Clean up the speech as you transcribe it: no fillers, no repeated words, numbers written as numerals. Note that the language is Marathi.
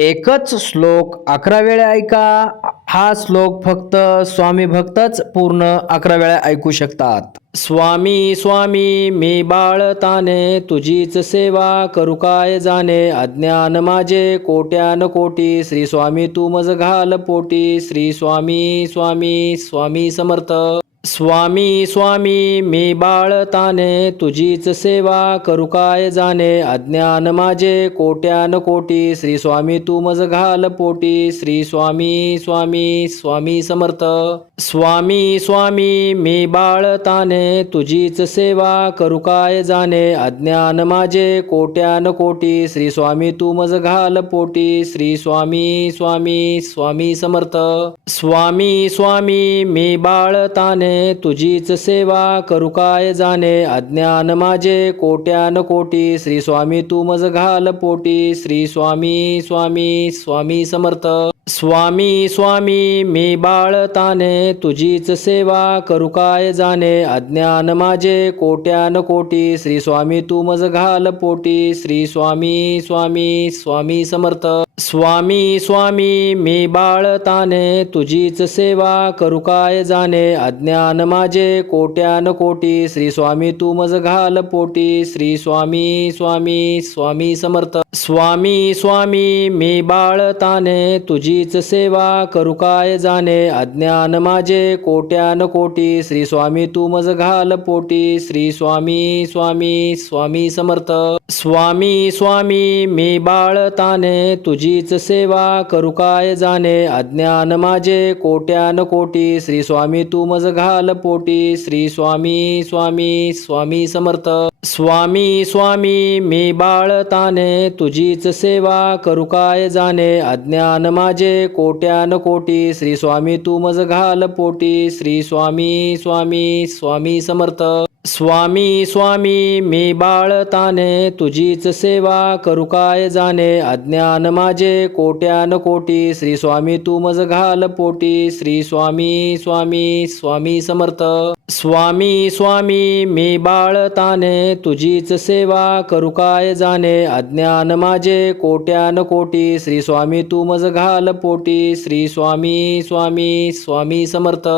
एकच श्लोक 11 वेळा ऐका. हा श्लोक फक्त स्वामी भक्तच पूर्ण 11 वेळा ऐकू शकतात. स्वामी स्वामी मी बाळताने तुझीच सेवा करू काय जाणे. अज्ञान माझे कोट्यान कोटी श्री स्वामी तू मज घाल पोटी. श्री स्वामी स्वामी स्वामी समर्थ. स्वामी स्वामी मी बाळताने तुझीच सेवा करू काय जाणे. अज्ञान माझे कोट्यान कोटी श्री स्वामी तू मज घाल पोटी. श्री स्वामी स्वामी स्वामी समर्थ. स्वामी स्वामी मी बाळताने तुझीच सेवा करू काय जाणे. अज्ञान माझे कोट्यान कोटी श्री स्वामी तू मज घाल पोटी. श्री स्वामी स्वामी स्वामी समर्थ. स्वामी स्वामी मी बाळताने तुझीच सेवा करू काय जाणे. अज्ञान माझे कोट्यान कोटी श्री स्वामी तू मज घाल पोटी. श्री स्वामी स्वामी स्वामी समर्थ. स्वामी स्वामी मी बाळताने तुझीच सेवा करू काय जाणे. अज्ञान माझे कोट्यान कोटी श्री स्वामी तू मज घाल पोटी. श्री स्वामी स्वामी स्वामी समर्थ. स्वामी स्वामी मी बाळताने तुझीच सेवा करू काय जाणे. अज्ञान माझे कोट्यान कोटी श्री स्वामी तू मज घाल पोटी. श्री स्वामी स्वामी स्वामी समर्थ. स्वामी स्वामी मी बाळताने तुझीच सेवा करू काय जाणे. अज्ञान माझे कोट्यान कोटी श्री स्वामी तू मज घाल पोटी. श्री स्वामी स्वामी स्वामी समर्थ. स्वामी स्वामी मी बाळताने तुझीच सेवा करू काय जाणे. अज्ञान माझे कोट्यान कोटी श्री स्वामी तू मज घाल पोटी. श्री स्वामी स्वामी स्वामी समर्थ. स्वामी स्वामी मी बाळताने तुझीच सेवा करू काय जाणे. अज्ञान माझे कोट्यान कोटी श्री स्वामी तू मज घाल पोटी. श्री स्वामी स्वामी स्वामी समर्थ. स्वामी स्वामी मी बाळताने तुझीच सेवा करू काय जाणे. अज्ञान माझे कोट्यान कोटी श्री स्वामी तू मज घाल पोटी. श्री स्वामी स्वामी स्वामी समर्थ. स्वामी स्वामी मी बाळताने तुझीच सेवा करू काय जाणे. अज्ञान माझे कोट्यान कोटी श्री स्वामी तू मज घाल पोटी. श्री स्वामी स्वामी स्वामी समर्थ.